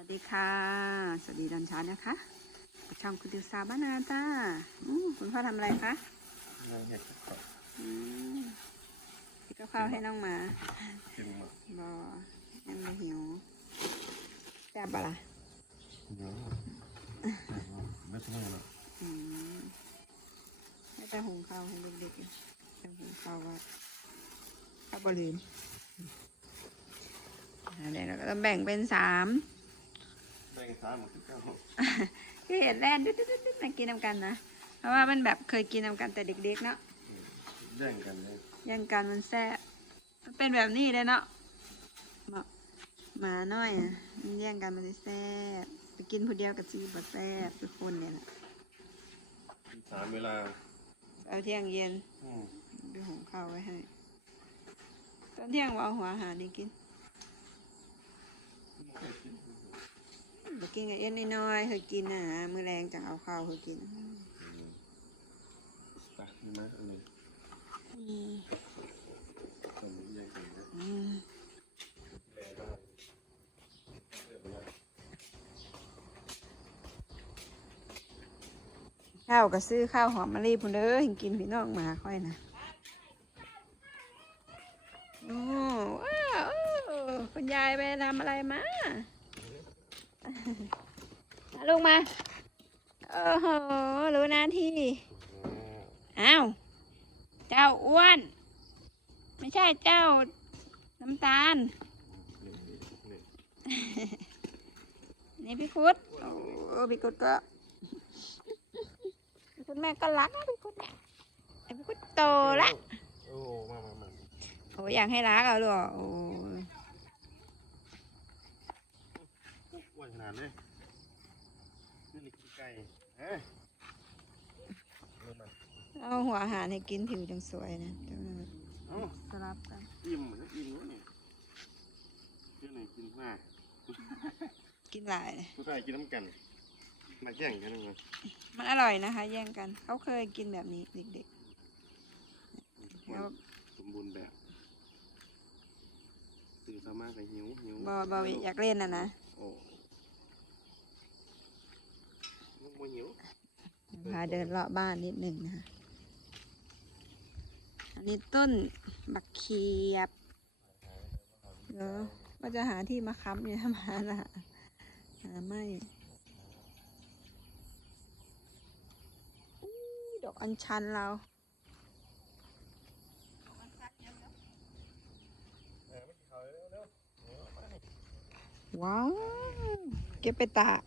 วัสดีค่ะ สวัสดีตอนเช้านะคะช่องคุณติวสาบ้านนาจ้าอืมคุณพ่อทำอะไรคะยังเห็ดก็อืมพี่ก็ข้าวให้น้องหมากินหมดบอยังไม่หิวแซ่บปะล่ะเยอะไม่ต้องแล้วอืมไม่ไปหุงข้าวให้เด็กๆเลยไปหุงข้าวไว่าข้าวบลืมอ่าเดี๋ยวเราก็ต้องแบ่งเป็นสาม แบ่งซ้ายหมดทุกเจ้าคือเห็นแล่นดึ๊ดๆๆมากินนำกันนะ เพราะว่ามันแบบเคยกินนำกันแต่เด็กๆเนาะแย่งกันเลยแย่งกันมันแซ่บมันเป็นแบบนี้เลยเนาะหมาหมาน้อยอะมันแย่งกันมันจะแซ่บไปกินผู้เดียวกับจีบแซ่บทุกคนเนี่ยแหละสามเวลาเอาเที่ยงเย็นอืมไปหุงข้าวไว้ให้ตอนเที่ยงว่าเอาหัวอาหารนี่กิน ไม่เคยกินไป กินกับเอ็นน้อยๆเคยกินนะมือแรงจังเอาข้าวเคยกินไปมีไหมอันนี้อืมตอนนี้แย่งกันนะข้าวก็ซื้อข้าวหอมมะลิพุ่นเด้อให้กินพี่น้องมาค่อยนะโอ้ว้าวคุณยายไปทำอะไรมา ลูกมา โอ้โห รู้หน้าที่ อ้าว เจ้าอ้วน ไม่ใช่เจ้า น้ำตาล นี่พี่คุดโอ้พี่คุดก็พี่คุดแม่ก็รักนะพี่คุดเนี่ยไอ้พี่คุดโตละโอ้มามามาโอ้อยากให้รักเอาลูก โอ้อ้วนขนาดนี้นี่ลิกไก่เฮ้ยเริ่มมาเอาหัวอาหารให้กินผิวจังสวยนะเจ้าหน้าเอ้าสลับกันอิ่มเหมือนอิ่มวะเนี่ยเรื่องไหนกินมากกินหลายเลยผู้ชายกินน้ำกัน มาแย่งกันนะมันอร่อยนะคะ แย่งกัน เขาเคยกินแบบนี้เด็กๆแล้วสมบูรณ์แบบตื่นสามารถไปหิวหิวบอบออยากเล่นนะนะโอ้ ลูกบ่หิวพาเดินเลาะบ้านนิดหนึ่งนะคะอันนี้ต้นบักเขียบเดี๋ยวว่าจะหาที่มาค้ำอยู่ทำหาละหาไม่อู้ดอกอัญชันเราว้าว เก็บไปตาก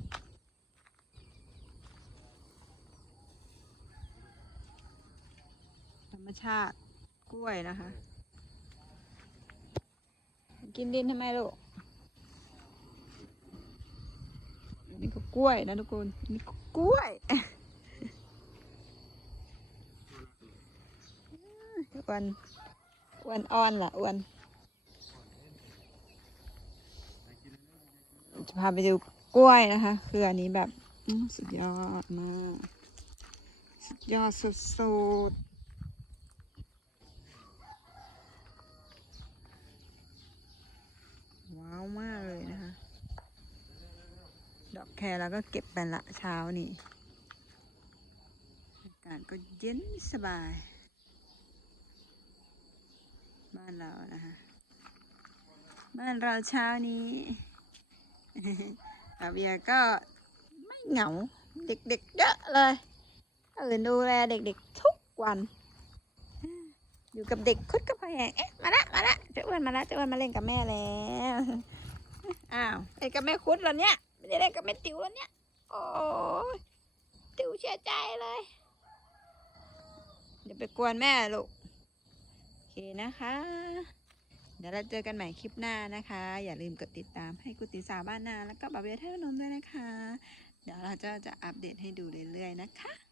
ธรรม ชาติกล้วยนะคะ กินดินทำไมลูกอันนี่ก็กล้วยนะทุกคนอันนี่ก็กล้วยอ้วนอ้วนอ่อนล่ะอ้วนจะพาไปดูกล้วยนะคะคืออันนี้แบบอื้อสุดยอดมาก สุดยอดสุดๆ ว้าวมากเลยนะคะ ด อกแครแล้วก็เก็บไปละเช้านี้อากาศก็เย็นสบาย บ้านเรานะคะบ้านเราเช้านี้อาเบียก็ไม่เหงา เด็กๆเยอะเลยตื่นดูแลเด็กๆทุกวัน อยู่กับเด็กคุดกับพ่อแหงเอ๊ะมาละมาละเจะอ้วนมาละเจะอ้วนมาเล่นกับแม่แล้วอ้าวเล่นกับแม่คุดแล้วเนี่ย ไม่ได้เล่นกับแม่ติ๋วแล้วเนี่ย โอ้ยติ๋วเสียใจเลยเดี๋ยวไปกวนแม่ลูก โอเคนะคะ เดี๋ยวเราเจอกันใหม่คลิปหน้านะคะ อย่าลืมกดติดตามให้กุติสาวบ้านนา แล้วก็บาเบียเทพนมด้วยนะคะ เดี๋ยวเราจะจะอัปเดตให้ดูเรื่อยๆนะคะ